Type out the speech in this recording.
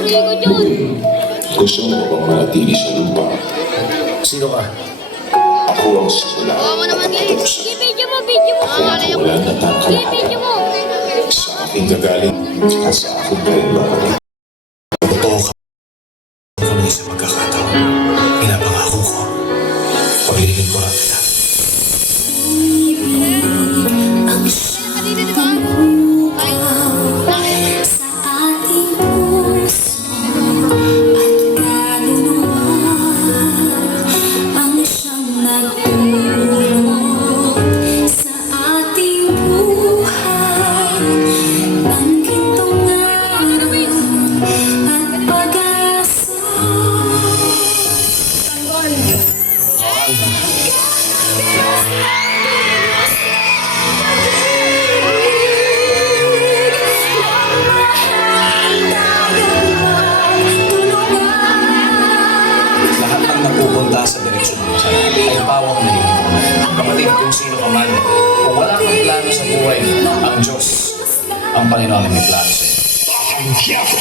Gusto mo bang manatili sa lupa? Sino ka? Ako ang simula at ang katapusan. Video mo. Ako ang wala na Video mo. Sa aking gagaling at sa aking rin babalik. Totoo ka. Ako na isang pagkakataon. Pinapangako ko. Paglilingin ko lang kita. Lahat ng napupunta sa direksyon ng kasalanan ay bawang nalilito. Kapatid, kung sino ka man, kung wala kang plano sa buhay, ang Diyos, ang Panginoon ang may plano sa iyo. Ang diabo!